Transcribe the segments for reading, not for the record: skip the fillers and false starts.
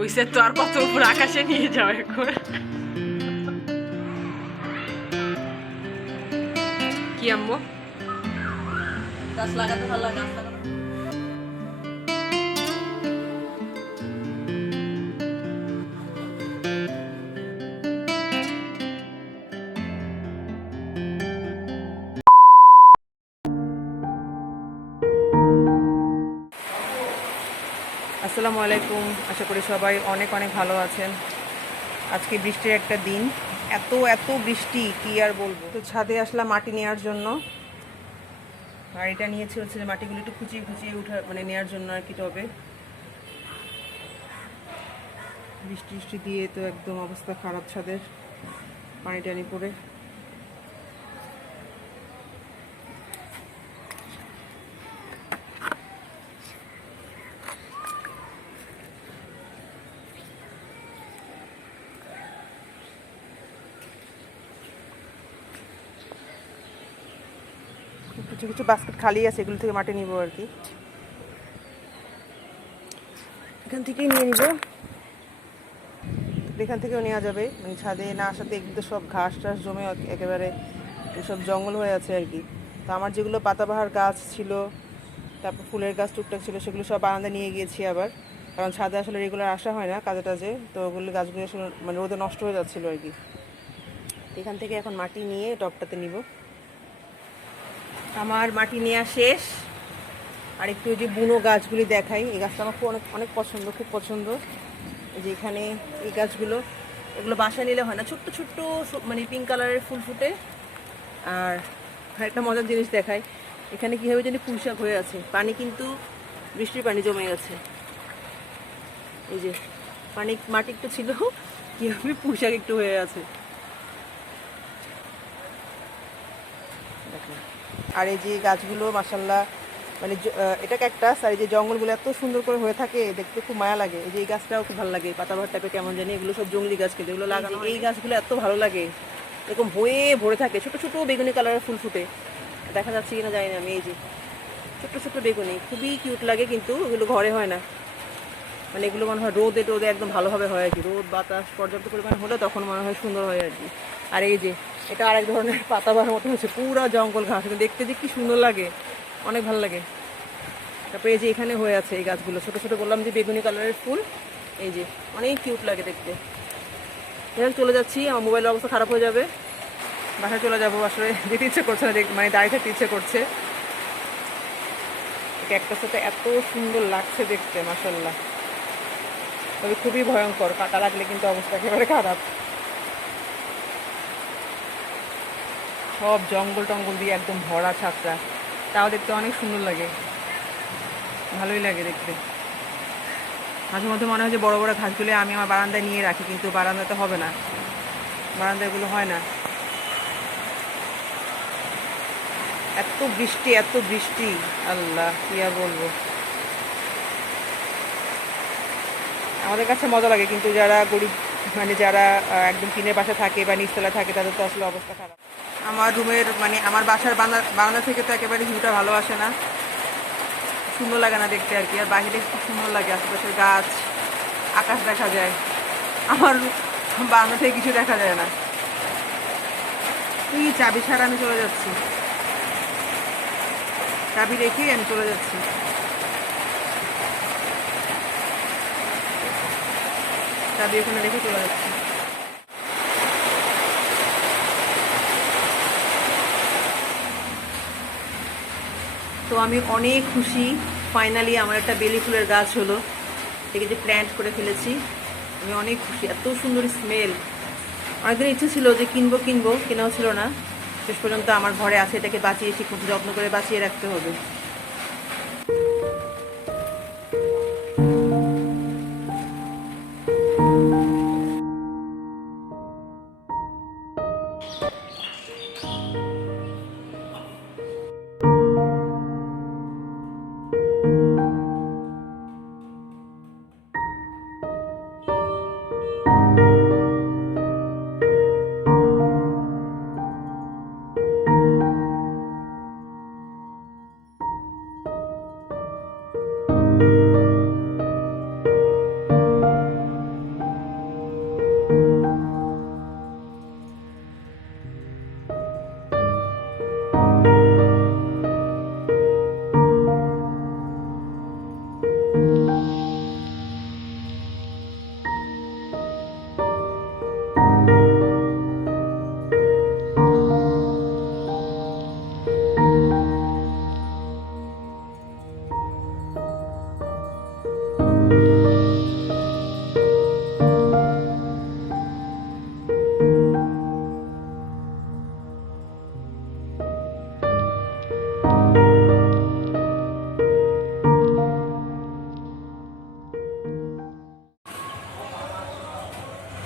হইছে তো আর কত উপর আকাশে নিয়ে যাও এখন। কি আম্মু গাছ লাগাতে ভালো লাগে, গাছ লাগানো। আসসালামু আলাইকুম, আশা করি সবাই অনেক অনেক ভালো আছেন। আজকে বৃষ্টির একটা দিন, এত এত বৃষ্টি কি আর বলবো। তো ছাদে আসলাম মাটি নেওয়ার জন্য, আর এটা নিয়েছি হচ্ছে যে মাটিগুলো একটু খুঁচিয়ে খুঁচিয়ে মানে নেওয়ার জন্য আর কি। তবে বৃষ্টি বৃষ্টি দিয়ে তো একদম অবস্থা খারাপ ছাদের, পানি টানি পড়ে। কিছু কিছু বাস্কেট খালি আছে, এগুলো থেকে মাটি নিব আর কি। এখান থেকেই নিয়ে নিব, এখান থেকেও নেওয়া যাবে। মানে ছাদে না আসাতে কিন্তু সব ঘাস টাস জমে একেবারে সব জঙ্গল হয়ে আছে আর কি। তো আমার যেগুলো পাতাবাহার গাছ ছিল, তারপর ফুলের গাছ টুকটাক ছিল, সেগুলো সব বারান্দা নিয়ে গিয়েছি আবার। কারণ ছাদে আসলে রেগুলার আসা হয় না কাজে টাজে, তো ওগুলো গাছগুলো আসলে মানে রোদে নষ্ট হয়ে যাচ্ছিলো আর কি। এখান থেকে এখন মাটি নিয়ে টবটাতে নিব। আমার মাটি নেওয়া শেষ। আর একটু ওই যে বুনো গাছগুলি দেখাই। এই গাছটা আমার খুব অনেক অনেক পছন্দ, খুব পছন্দ। এই যে এখানে এই গাছগুলো, এগুলো বাসায় নিলে হয় না, ছোট্ট ছোট্ট মানে পিঙ্ক কালারের ফুল ফুটে। আর একটা মজার জিনিস দেখাই, এখানে কীভাবে জানি পুঁইশাক হয়ে আছে। পানি কিন্তু বৃষ্টির পানি জমে গেছে। এই যে পানি মাটি একটু ছিল, কীভাবে পুঁইশাক একটু হয়ে আছে দেখুন। আর এই যে গাছগুলো মাশাআল্লাহ, মানে এটা ক্যাকটাস, আর এই যে জঙ্গলগুলো এত সুন্দর করে হয়ে থাকে, দেখতে খুব মায়া লাগে। এই যে এই গাছটাও খুব ভালো লাগে, পাতাবাহার টাইপের কেমন জানি। এগুলো সব জঙ্গলি গাছ, কিন্তু এগুলো লাগানো, এই গাছগুলো এত ভালো লাগে, এরকম হয়ে ভরে থাকে। ছোট ছোট বেগুনি কালারের ফুল ফুটে, দেখা যাচ্ছে কিনা জানি না আমি। এই যে ছোট্ট ছোট্ট বেগুনি, খুবই কিউট লাগে, কিন্তু এগুলো ঘরে হয় না। মানে এগুলো মনে হয় রোদে টোদে একদম ভালোভাবে হয় আর কি। রোদ বাতাস পর্যাপ্ত পরিমাণে হলে তখন মনে হয় সুন্দর হয় আর কি। আর এই যে এটা আরেক ধরনের পাতাবাহার মতো হচ্ছে, পুরা জঙ্গল ঘাস, দেখতে যে কি সুন্দর লাগে, অনেক ভালো লাগে। তারপরে এই যে এখানে হয়ে আছে এই গাছগুলো, ছোটো ছোটো বললাম যে বেগুনি কালারের ফুল। এই যে অনেক কিউট লাগে দেখতে। এখানে চলে যাচ্ছি, আমার মোবাইলের অবস্থা খারাপ হয়ে যাবে, বাসায় চলে যাবো। আসলে যেতে ইচ্ছে করছে না, মানে দাঁড়িয়ে থাকতে ইচ্ছে করছে। ক্যাকটাসটা এত সুন্দর লাগছে দেখতে, মাশাআল্লাহ। তবে খুবই ভয়ঙ্কর, কাটা লাগলে কিন্তু অবস্থা একেবারে খারাপ। সব জঙ্গল টঙ্গল দিয়ে একদম ভরা ছাদটা, তাও দেখতে অনেক সুন্দর লাগে, ভালোই লাগে দেখতে। মাঝে মধ্যে মনে হয় যে বড় বড় ঘাসগুলো আমি আমার বারান্দায় নিয়ে রাখি, কিন্তু বারান্দাতে হবে না, বারান্দায় এগুলো হয় না। এত বৃষ্টি, এত বৃষ্টি, আল্লাহ কি আর বলবো। আমাদের কাছে মজা লাগে, কিন্তু যারা গরিব, মানে যারা একদম টিনের বাসা থাকে বা নিচতলা থাকে, তাদের তো আসলে অবস্থা খারাপ। আমার রুমের মানে আমার বাসার বারান্দা থেকে তো একেবারে ভিউটা ভালো আসে না, সুন্দর লাগে না দেখতে আর কি। আর বাইরে খুব সুন্দর লাগে, আশেপাশের গাছ, আকাশ দেখা যায়। আমার বারান্দা থেকে কিছু দেখা যায় না। এই চাবি ছাড়া আমি চলে যাচ্ছি, চাবি রেখেই আমি চলে যাচ্ছি। চাবি ওখানে রেখে চলে যাচ্ছি। তো আমি অনেক খুশি, ফাইনালি আমার একটা বেলি ফুলের গাছ হলো, থেকে যে প্ল্যান্ট করে ফেলেছি। আমি অনেক খুশি, এত সুন্দর স্মেল। অনেকদিন ইচ্ছে ছিল যে কিনবো কিনবো, কেনাও ছিল না। শেষ পর্যন্ত আমার ঘরে আছে, এটাকে বাঁচিয়ে ঠিক মতো যত্ন করে বাঁচিয়ে রাখতে হবে।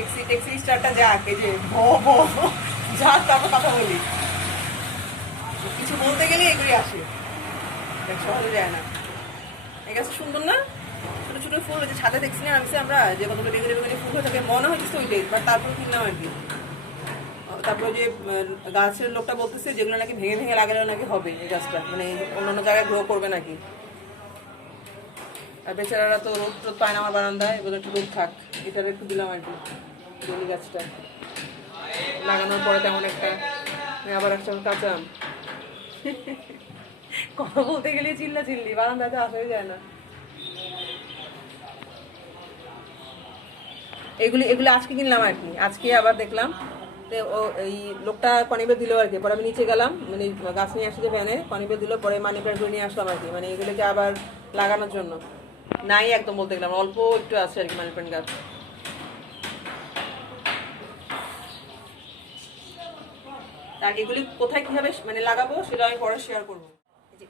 ট্যাক্সি ট্যাক্সি স্টারটা যাক, এই যে যাক, তারপর কথা বলি। কিছু বলতে গেলে এগুলি আসে, দেখ সহজে যায় না। এই গাছটা সুন্দর না, ছোট ছোট ফুল হয়েছে, ছাদে দেখছি না আমি আমরা যে কতগুলো বেগুনি বেগুনি ফুল হয়ে থাকে, মনে হচ্ছে ওইটাই, বাট তারপর কিনলাম আর কি। তারপরে যে গাছের লোকটা বলতেছে যেগুলো নাকি ভেঙে ভেঙে লাগালেও নাকি হবে এই গাছটা, মানে অন্যান্য জায়গায় গ্রো করবে নাকি। আর বেচারারা তো রোদ টোদ পায় না আমার বারান্দায়, এবার একটু রোদ থাক, এটার একটু দিলাম আর কি। জলি গাছটা লাগানোর পরে তেমন একটা, আবার একটা কাঁচা আম। কথা বলতে গেলে চিল্লা চিল্লি, বারান্দাতে আসাই যায় না। এগুলি এগুলো আজকে কিনলাম আর কি, আজকে আবার দেখলাম ও এই লোকটা কনিবে দিল আর কি। পরে আমি নিচে গেলাম, মানে গাছ নিয়ে আসছে ভ্যানে, কনিবে দিল, পরে মানি প্ল্যান্ট করে নিয়ে আসলাম আর কি, মানে এগুলোকে আবার লাগানোর জন্য। নাই একদম বলতে গেলাম, অল্প একটু আছে আর কি মানি প্ল্যান্ট গাছ। আর এগুলি কোথায় কিভাবে মানে লাগাবো সেটা আমি পরে শেয়ার করবো।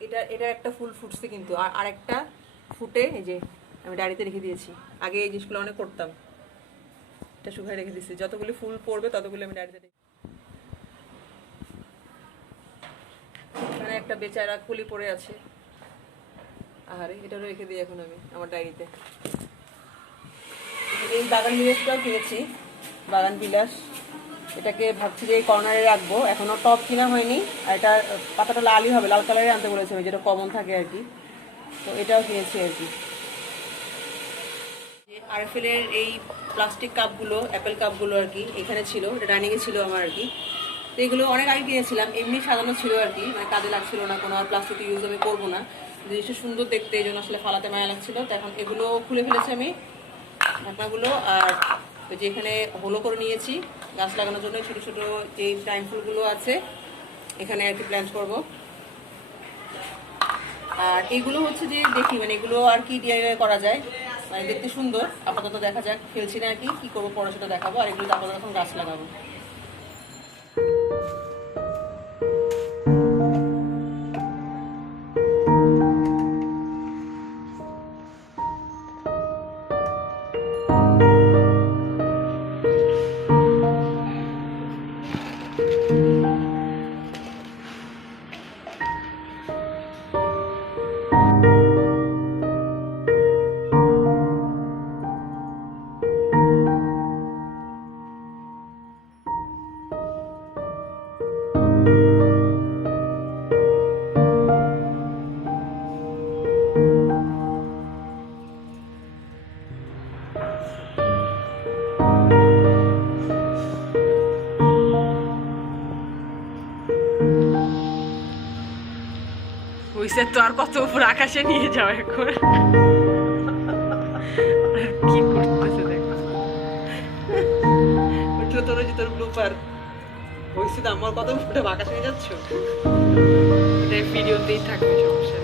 এটা এটা একটা ফুল ফুটছে কিন্তু, আর আরেকটা ফুটে এই যে আমি ডাড়িতে রেখে দিয়েছি। আগে এই জিনিসগুলো অনেক করতাম, এটা শুকায় রেখে দিয়েছি, যতগুলি ফুল পড়বে ততগুলি আমি ডাড়িতে রেখে। এখানে একটা বেচারা কুলি পড়ে আছে, আরে এটাও রেখে দিই এখন আমি আমার ডায়েরিতে। এই বাগান বিলাসটাও কিনেছি, বাগান বিলাস, এটাকে ভাবছি যে এই কর্নারে রাখবো, এখনো টপ কিনা হয়নি। আর এটা পাতাটা লালই হবে, লাল কালারে আনতে বলেছে, যেটা কমন থাকে আর কি, তো এটাও কিনেছি আর কি। আরএফএলের এই প্লাস্টিক কাপগুলো, অ্যাপেল কাপগুলো আর কি এখানে ছিল, এটা ডাইনিংয়ে ছিল আমার আর কি। তো এগুলো অনেক আগে কিনেছিলাম, এমনি সাজানো ছিল আর কি, মানে কাজে লাগছিল না, কোনো আর প্লাস্টিক ইউজ আমি করবো না, জিনিসটা সুন্দর দেখতে, এই জন্য আসলে ফালাতে মায়া লাগছিল। তো এখন এগুলো খুলে ফেলেছি আমি ঢাকনাগুলো, আর ওই যে এখানে হলো করে নিয়েছি গাছ লাগানোর জন্য, ছোটো ছোটো যে টাইম ফুলগুলো আছে এখানে আর কি প্ল্যান্ট করবো। আর এগুলো হচ্ছে যে দেখি মানে এগুলো আর কি ডিআইওয়াই করা যায়, মানে দেখতে সুন্দর, আপাতত দেখা যাক, ফেলছি না আর কি, কী করবো পরে সেটা দেখাবো। আর এগুলো আপাতত এখন গাছ লাগাবো। হইছে তো, আর কত উপর আকাশে নিয়ে যাও এখন, কি করতেছে দেখো। উঠলো তোর যে তোর ব্লুপার হইছে তো, আমার কত উপরে আকাশে নিয়ে যাচ্ছ, এটা ভিডিওতেই থাকবে, সমস্যা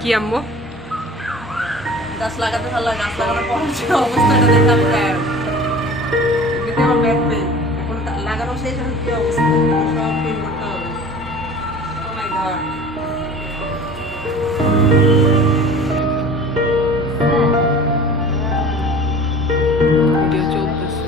কি আম্মু। গাছ লাগাতে ভালো লাগে, গাছ লাগানোর পর অবস্থাটা দেখলাম এমনিতে আমার ব্যাক পেইন, এখন লাগানো শেষ, এখন কি অবস্থা সব ফিল করতে হবে। ও মাই গড, ভিডিও চলতেছে।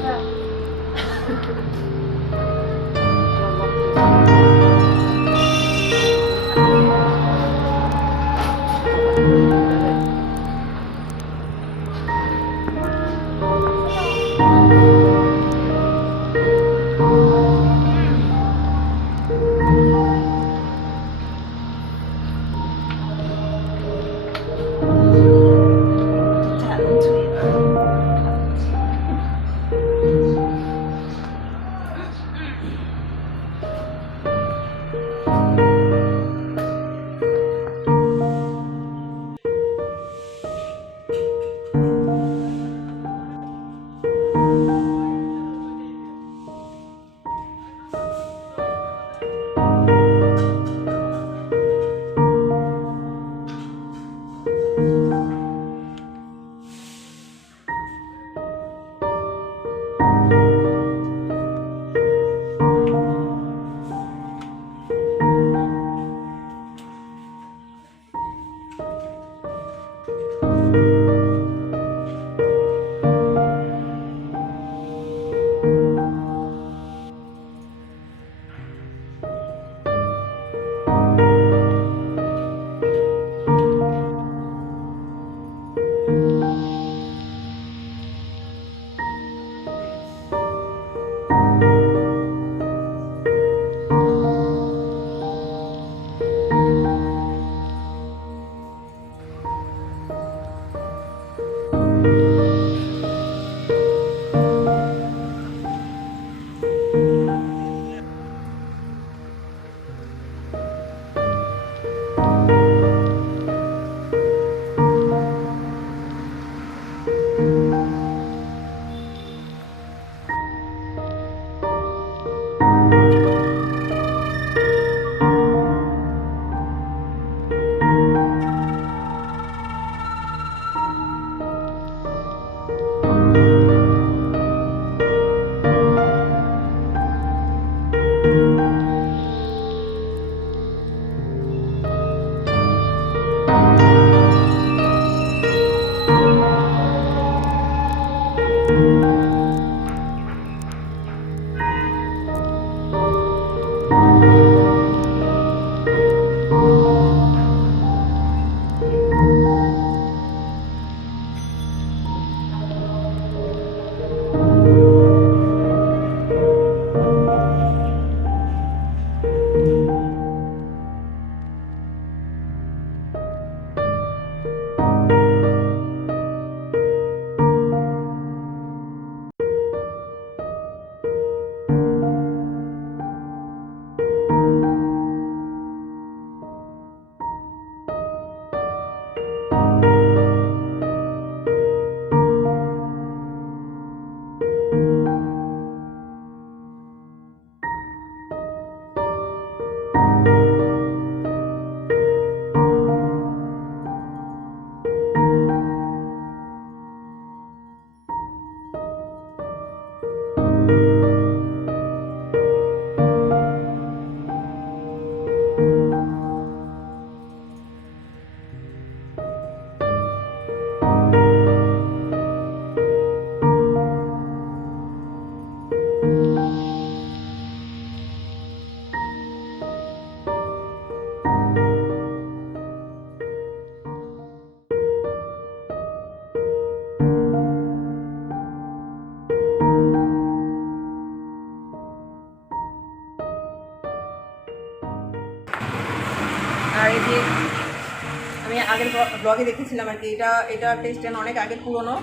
আগের ব্লগে দেখেছিলাম আর কি, এটা টেস্টেন অনেক আগের পুরনো,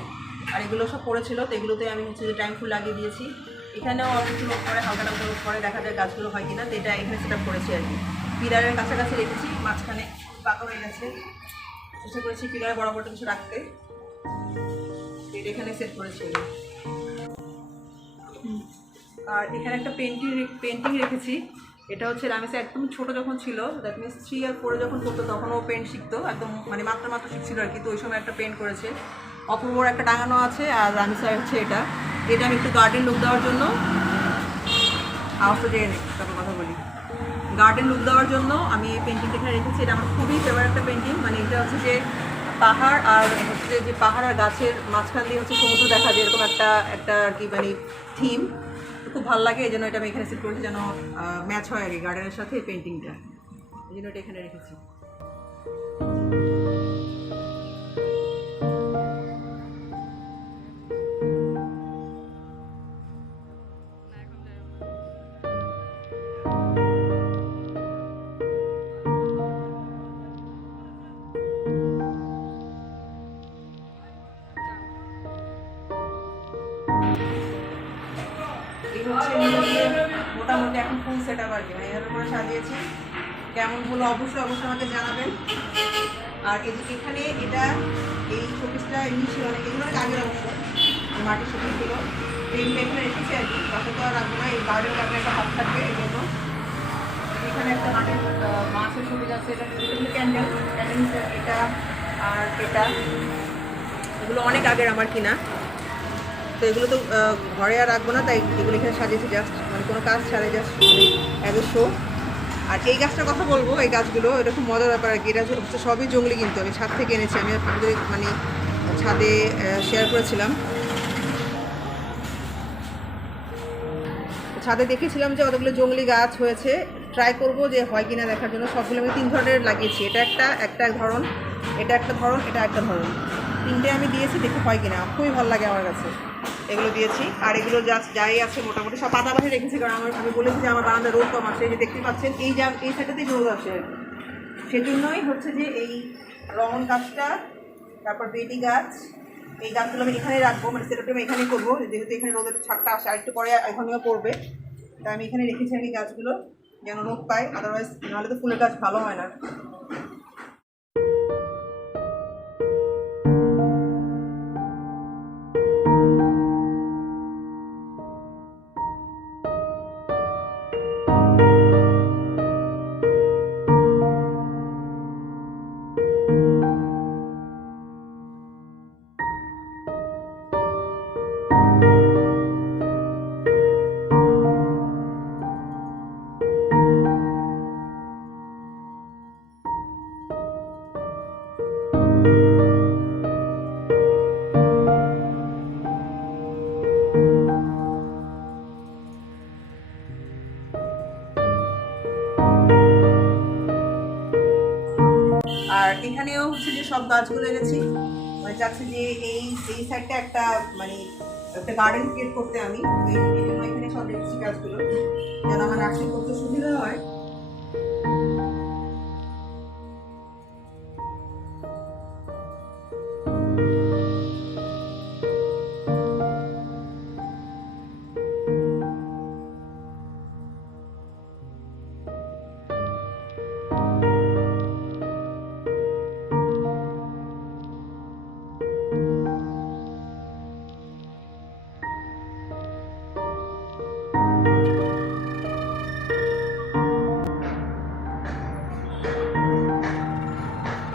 আর এগুলো সব পড়েছিল, তো এগুলোতে আমি হচ্ছে যে টাইম ফুল লাগিয়ে দিয়েছি। এখানেও অল্প একটু লোক করে, হালকা টালকা লোক করে, দেখা যায় গাছগুলো হয় কিনা, তো এটা এখানে সেট আপ করেছি আর কি। পিলারের কাছাকাছি রেখেছি, মাঝখানে পাকা হয়ে গেছে, চেষ্টা করেছি পিলারে বরাবর কিছু রাখতে, এটা এখানে সেট করেছি। আর এখানে একটা পেন্টিং রেখেছি, এটা হচ্ছে রামেশ একদম ছোট যখন ছিল, দ্যাট মিনস 3 আর 4 যখন করতো তখনও পেন্ট শিখতো, একদম মানে মাত্র শিখছিল আর কি, তো ওই সময় একটা পেন্ট করেছে। অপূর্বর একটা টাঙানো আছে, আর রামেশের হচ্ছে এটা আমি একটু গার্ডেন লুক দেওয়ার জন্য, আওয়াজটা জেনে নেই তারপর কথা বলি। গার্ডেন লুক দেওয়ার জন্য আমি এই পেন্টিংটা এখানে রেখেছি, এটা আমার খুবই ফেভারিট একটা পেন্টিং। মানে এটা হচ্ছে যে পাহাড় আর হচ্ছে যে পাহাড় আর গাছের মাঝখান দিয়ে হচ্ছে সমুদ্র দেখা যায়, এরকম একটা আর কি মানে থিম, খুব ভালো লাগে, এই জন্য এটা আমি এখানে সেট করেছি, যেন ম্যাচ হয় আর কি গার্ডেনের সাথে এই পেন্টিংটা, এই জন্য এটা এখানে রেখেছি। এই হচ্ছে মোটামুটি এখন ফুল সেট আপ আর কি, মানে এভাবে করে সাজিয়েছি। কেমন হলো অবশ্যই আমাকে জানাবেন। আর এখানে এটা এই শোপিসটা এমনি ছিল না, এগুলো অনেক আগের অবশ্য মাটির শোপিসগুলো, এইগুলো এখানে রেখেছি আর কি, বাসা তো আর রাখবো না, এই গার্ডেন গার্ডেন একটা হাত থাকবে এই জন্য। এখানে একটা মাটির মাছের শোপিস আছে, এটা ক্যান্ডেল, এটা আর এটা, এগুলো অনেক আগের আমার কিনা, তো এগুলো তো ঘরে আর রাখবো না, তাই এগুলো এখানে সাজিয়েছি জাস্ট মানে কোনো কাজ ছাড়াই, জাস্ট মানে অ্যাজ এ শো। আর এই গাছটার কথা বলবো, এই গাছগুলো এটা খুব মজার ব্যাপার আর কি, এটা হচ্ছে সবই জঙ্গলি, কিন্তু আমি ছাদ থেকে এনেছি, আমি আপনাদের মানে ছাদে শেয়ার করেছিলাম, ছাদে দেখেছিলাম যে অতগুলো জঙ্গলি গাছ হয়েছে, ট্রাই করব যে হয় কিনা দেখার জন্য। সবগুলো আমি 3 ধরনের লাগিয়েছি, এটা একটা ধরন, এটা একটা ধরন, এটা একটা ধরন, 3টে আমি দিয়েছি, দেখি হয় কিনা, খুবই ভালো লাগে আমার কাছে, এগুলো দিয়েছি। আর এগুলো জাস্ট যাই আছে মোটামুটি সব পাতাবাসে রেখেছি, কারণ আমি বলেছি যে আমার বারান্দা রোদ কম আসে, যে দেখতে পাচ্ছেন এই সাইডটাতেই রোদ আসে আর কি, সেজন্যই হচ্ছে যে এই রঙন গাছটা, তারপর বেটি গাছ, এই গাছগুলো আমি এখানে রাখবো, মানে সেটা আমি এখানেই করবো, যেহেতু এখানে রোদের ছাদটা আসে, আর একটু পরে এখানেও পড়বে, তাই আমি এখানে রেখেছি আর কি গাছগুলো, যেন রোদ পায়, আদারওয়াইজ নাহলে তো ফুলের গাছ ভালো হয় না। আর এখানেও হচ্ছে যে সব গাছগুলো এনেছি, মানে চাচ্ছি যে এই সাইডটা একটা মানে একটা গার্ডেন ক্রিয়েট করতে, আমি এই জন্য এখানে সব রেখেছি গাছগুলো, যেন আমার নার্সিং করতে সুবিধা হয়।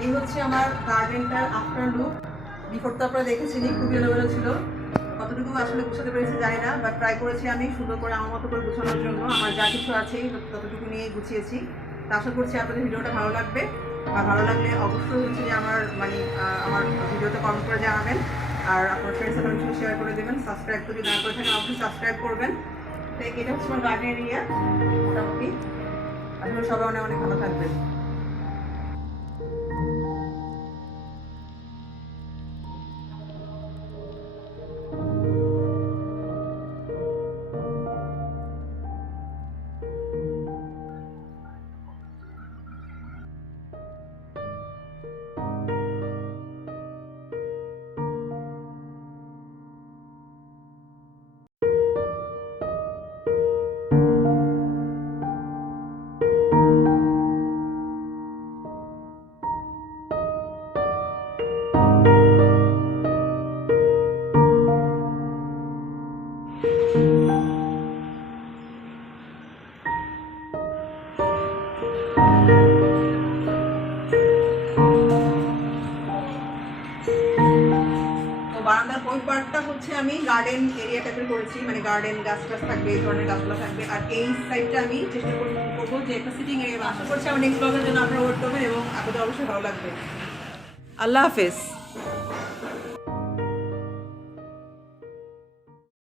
এই হচ্ছে আমার গার্ডেনটার আফটার লুক। বিফোর তো আপনারা দেখেছিলেন, খুবই এলোমেলো ছিল, কতটুকু আসলে গুছাতে পেরেছি জানি না, বাট ট্রাই করেছি আমি সুন্দর করে আমার মতো করে গুছানোর জন্য, আমার যা কিছু আছে ততটুকু নিয়ে গুছিয়েছি। তা আশা করছি আপনাদের ভিডিওটা ভালো লাগবে, আর ভালো লাগলে অবশ্যই হচ্ছে যে আমার ভিডিওতে কমেন্ট করে জানাবেন, আর আপনার ফ্রেন্ডসের সঙ্গে শেয়ার করে দেবেন, সাবস্ক্রাইব যদি না করে থাকেন অবশ্যই সাবস্ক্রাইব করবেন। তো এটা হচ্ছে আমার গার্ডেন এরিয়া মোটামুটি, আসলে সবাই অনেক অনেক ভালো থাকবেন। আমি গার্ডেন এরিয়া টাইপের করেছি, মানে গার্ডেন গাছ টাছ থাকবে, এই ধরনের গাছগুলো থাকবে। আর এই সাইডটা আমি চেষ্টা করবো যে একটা সিটিং এরিয়া। আশা করছি আমার নেক্সট ব্লগের জন্য আপনারা ওয়েট করবেন এবং আপনাদের অবশ্যই ভালো লাগবে। আল্লাহ হাফেজ।